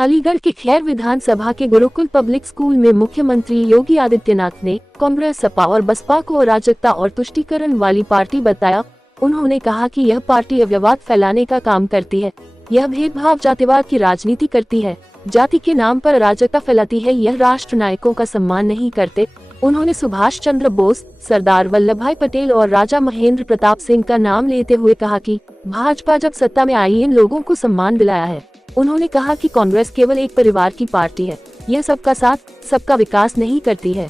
अलीगढ़ के खैर विधानसभा के गुरुकुल पब्लिक स्कूल में मुख्यमंत्री योगी आदित्यनाथ ने कांग्रेस, सपा और बसपा को अराजकता और तुष्टीकरण वाली पार्टी बताया। उन्होंने कहा कि यह पार्टी अव्ययवाद फैलाने का काम करती है, यह भेदभाव, जातिवाद की राजनीति करती है, जाति के नाम पर अराजकता फैलाती है, यह राष्ट्र नायकों का सम्मान नहीं करते। उन्होंने सुभाष चंद्र बोस, सरदार वल्लभ भाई पटेल और राजा महेंद्र प्रताप सिंह का नाम लेते हुए कहा कि भाजपा जब सत्ता में आई इन लोगों को सम्मान दिलाया है। उन्होंने कहा कि कांग्रेस केवल एक परिवार की पार्टी है, यह सबका साथ, सबका विकास नहीं करती है।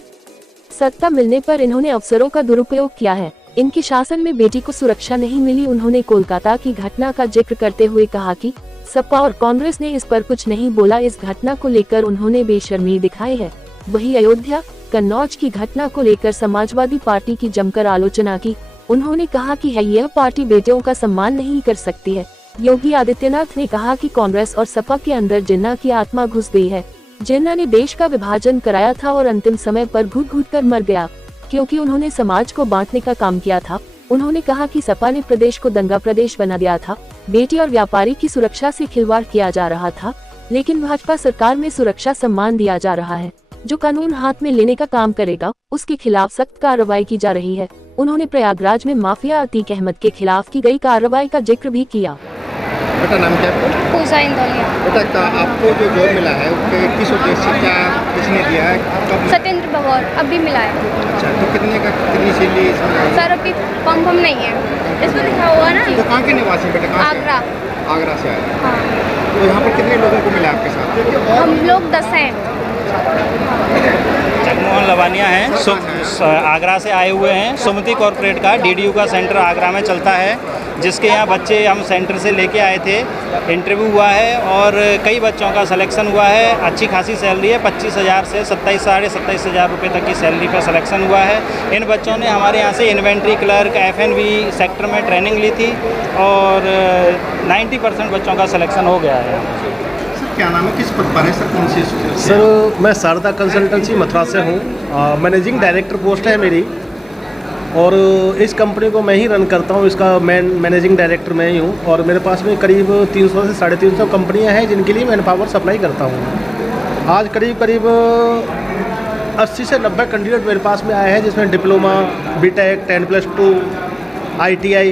सत्ता मिलने पर इन्होंने अवसरों का दुरुपयोग किया है, इनके शासन में बेटी को सुरक्षा नहीं मिली। उन्होंने कोलकाता की घटना का जिक्र करते हुए कहा कि सपा और कांग्रेस ने इस पर कुछ नहीं बोला, इस घटना को लेकर उन्होंने बेशर्मी दिखाई है। वहीं अयोध्या, कन्नौज की घटना को लेकर समाजवादी पार्टी की जमकर आलोचना की। उन्होंने कहा कि यह पार्टी बेटियों का सम्मान नहीं कर सकती है। योगी आदित्यनाथ ने कहा कि कांग्रेस और सपा के अंदर जिन्ना की आत्मा घुस गई है। जिन्ना ने देश का विभाजन कराया था और अंतिम समय पर घुट-घुट कर मर गया, क्योंकि उन्होंने समाज को बांटने का काम किया था। उन्होंने कहा कि सपा ने प्रदेश को दंगा प्रदेश बना दिया था, बेटी और व्यापारी की सुरक्षा से खिलवाड़ किया जा रहा था, लेकिन भाजपा सरकार में सुरक्षा सम्मान दिया जा रहा है। जो कानून हाथ में लेने का काम करेगा, उसके खिलाफ सख्त कार्रवाई की जा रही है। उन्होंने प्रयागराज में माफिया अतीक अहमद के खिलाफ की गई कार्रवाई का जिक्र भी किया। बेटा नाम क्या है? पूजा इंदौलिया। बेटा आपको जो जॉब मिला है उसके किस उद्देश्य से, क्या किसने दिया है, कब? सत्येंद्र बगौर अभी मिला है। अच्छा, तो कितनी सैलरी इसमें? सर अभी कंफर्म नहीं है, इसमें लिखा हुआ ना। तो कहाँ के निवासी बेटा? कहाँ से? आगरा। आगरा से आए। हाँ। तो यहाँ पर कितने लोगों को मिला आपके साथ? हम लोग 10 हैं। जगमोहन लवानिया हैं, आगरा से आए हुए हैं। सुमति कॉर्पोरेट का DDU का सेंटर आगरा में चलता है, जिसके यहाँ बच्चे हम सेंटर से लेके आए थे। इंटरव्यू हुआ है और कई बच्चों का सिलेक्शन हुआ है। अच्छी खासी सैलरी है, 25,000 से 27,000 साढ़े 27,000 रुपये तक की सैलरी पर सिलेक्शन हुआ है। इन बच्चों ने हमारे यहाँ से इन्वेंट्री क्लर्क, FNV सेक्टर में ट्रेनिंग ली थी और 90% बच्चों का सिलेक्शन हो गया है। क्या नाम है, किस पद पर है सर? कौन सी? सर मैं शारदा कंसल्टेंसी मथुरा से हूँ, मैनेजिंग डायरेक्टर पोस्ट है मेरी, और इस कंपनी को मैं ही रन करता हूँ। इसका मैनेजिंग डायरेक्टर मैं ही हूँ और मेरे पास में करीब 300 से 350 कंपनियाँ हैं जिनके लिए मैन पावर सप्लाई करता हूँ। आज करीब 80 से 90 कैंडिडेट मेरे पास में आए हैं, जिसमें डिप्लोमा, BTech, 10+2, ITI,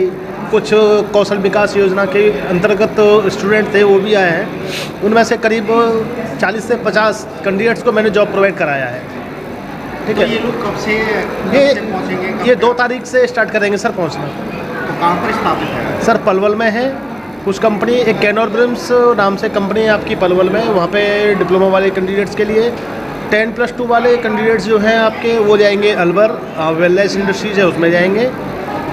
कुछ कौशल विकास योजना के अंतर्गत स्टूडेंट थे, वो भी आए हैं। उनमें से करीब 40 से 50 कैंडिडेट्स को मैंने जॉब प्रोवाइड कराया है। ठीक है। तो ये लोग कब से पहुँचेंगे? ये 2 तारीख से स्टार्ट करेंगे सर पहुंचना। तो कहाँ पर स्थापित है? सर पलवल में है कुछ कंपनी, एक कैनोर ब्रिम्स नाम से कंपनी है आपकी पलवल में, वहाँ पे डिप्लोमा वाले कैंडिडेट्स के लिए। 10+2 वाले कैंडिडेट्स जो हैं आपके, वो जाएंगे अलवर वेलनेस इंडस्ट्रीज है, उसमें जाएंगे।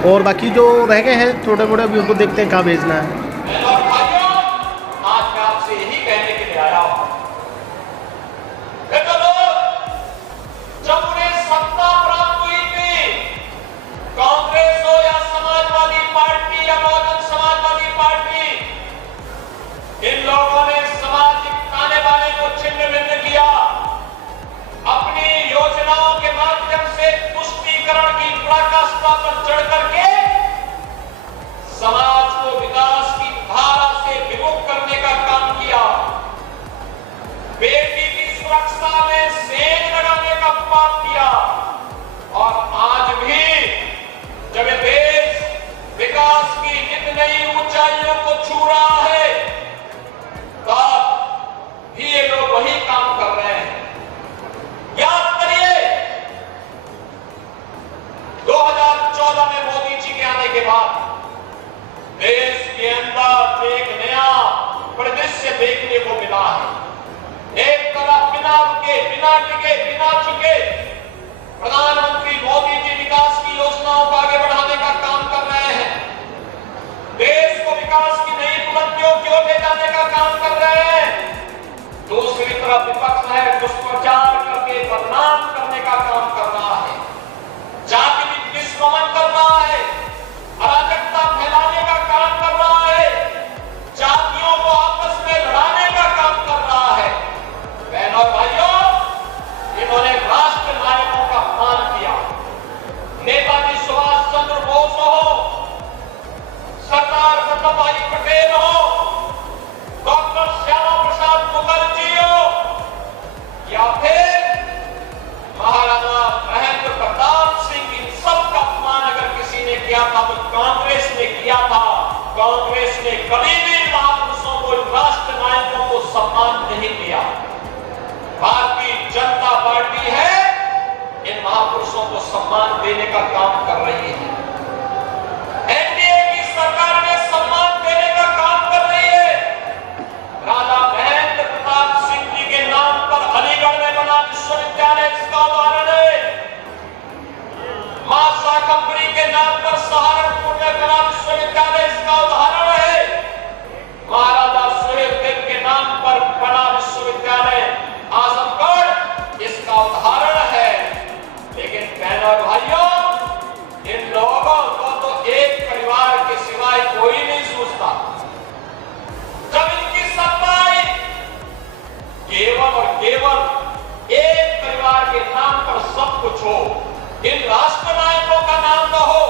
और बाकी जो रह गए हैं छोटे मोटे, अभी उनको देखते हैं कहाँ भेजना है। इन लोगों ने सामाजिक ताने बाने को छिन्न भिन्न किया। अपनी योजनाओं के माध्यम से तुष्टीकरण की पराकाष्ठा पर चढ़ करके समाज को विकास की धारा से विमुख करने का काम किया। बेटी की सुरक्षा में सेंध लगाने का पाप किया। और आज भी जब देश विकास की नित नई ऊंचाइयों को छू रहा है, तब भी ये लोग वही काम कर रहे हैं। याद करिए, 2014 में मोदी जी के आने के बाद देश के अंदर एक नया परिदृश्य देखने को मिला है। एक तरफ बिना टिके बिना झुके प्रधानमंत्री मोदी जी विकास की योजनाओं को आगे बढ़ाने का काम कर रहे हैं। देश को विकास की नई बुलंदियों की ओर ले जाने का काम कर रहे हैं। दूसरी तरफ विपक्ष है, दुष्प्रचार करके बदनाम करने का काम कर रहा है, जाति विस्मरण कर रहा है, अराजकता फैलाने का काम कर रहा है, जातियों को आपस में लड़ाने का काम कर रहा है। बहनों और भाइयों, इन्होंने राष्ट्र नायकों का अपमान किया। नेताजी सुभाष चंद्र बोस हो, सरदार वल्लभ भाई पटेल हो, डॉक्टर श्यामा प्रसाद मुखर्जी या फिर महाराणा महेंद्र प्रताप सिंह, इन सब का अपमान अगर किसी ने किया था तो कांग्रेस ने किया था। कांग्रेस ने कभी भी महापुरुषों को, राष्ट्र नायकों को सम्मान नहीं दिया। भारतीय जनता पार्टी है इन महापुरुषों को सम्मान देने का काम कर रही है। एनडीए की सरकार में सम्मान देने का काम कर रही है। राजा महेंद्र प्रताप सिंह जी के नाम पर अलीगढ़ में बना विश्वविद्यालय इसका उदाहरण है। मां शाकंभरी के नाम पर सहारनपुर में बना विश्वविद्यालय इसका उदाहरण है। महाराजा सुहेलदेव के नाम पर बना विश्वविद्यालय आजमगढ़ इसका उदाहरण है। लेकिन बहनों और भाइयों, इन लोगों को तो एक परिवार के सिवाय कोई नहीं सोचता। जब इनकी सत्ता आई, केवल और केवल एक परिवार के नाम पर सब कुछ हो, इन राष्ट्र नायकों का नाम न हो।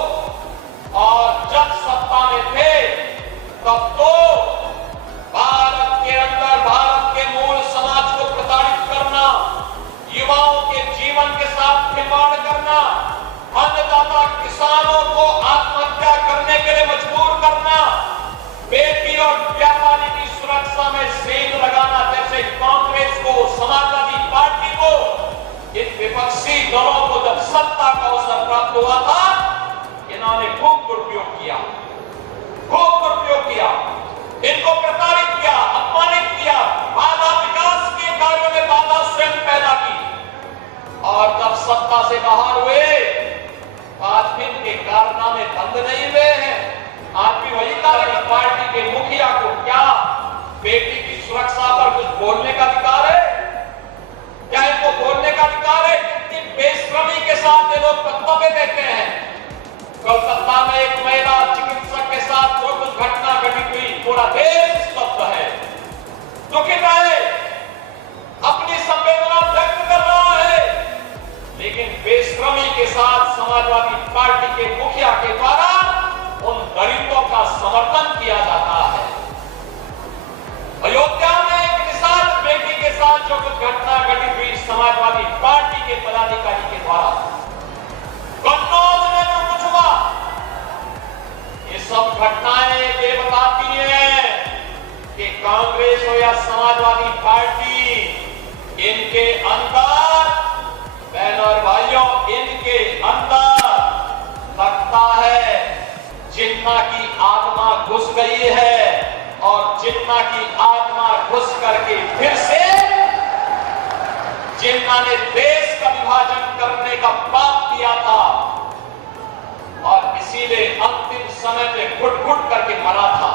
और जब सत्ता में थे तब तो भारत के अंदर भारत के मूल समाज को प्रताड़ित करना, युवाओं के जीवन के साथ खिलवाड़ करना, अन्नदाता किसानों को आत्महत्या करने के लिए मजबूर करना, बेटी और व्यापारी की सुरक्षा में सेंध लगाना, जैसे कांग्रेस को, समाजवादी पार्टी को, इन विपक्षी दलों को जब सत्ता का अवसर प्राप्त हुआ था, इन्होंने खूब दुरुपयोग किया, खूब दुरुपयोग किया, इनको प्रताड़ित किया, अपमानित किया, बाधा, विकास के कार्यों में बाधा स्वयं पैदा की। और जब सत्ता से बाहर हुए, आज भी इनके कारनामे बंद नहीं हुए हैं। आज भी वही पार्टी के मुखिया को क्या बेटी की सुरक्षा पर कुछ बोलने का अधिकार है? क्या इनको बोलने का अधिकार है? कितनी बेशर्मी के साथ ये लोग वक्तव्य देते हैं। कोलकाता में एक महिला चिकित्सक के साथ जो कुछ घटना घटी हुई, पूरा देश स्तब्ध है, दुखित है, अपनी संवेदना व्यक्त कर रहा है। लेकिन बेशर्मी के साथ समाजवादी पार्टी के मुखिया के द्वारा उन दलितों का समर्थन किया जाता है। अयोध्या में एक निषाद बेटी के साथ जो कुछ घटना घटी हुई समाजवादी पार्टी के पदाधिकारी के द्वारा, कन्नौज में जो कुछ हुआ, ये सब घटनाएं ये बताती हैं कि कांग्रेस हो या समाजवादी पार्टी, इनके अंदर, बहनों और भाइयों, इनके अंदर लगता है जिन्ना की आत्मा घुस गई है। और जिन्ना की आत्मा घुस करके फिर से जिन्ना ने देश का विभाजन करने का पाप किया था और इसीलिए अंतिम समय में घुट घुट करके मरा था।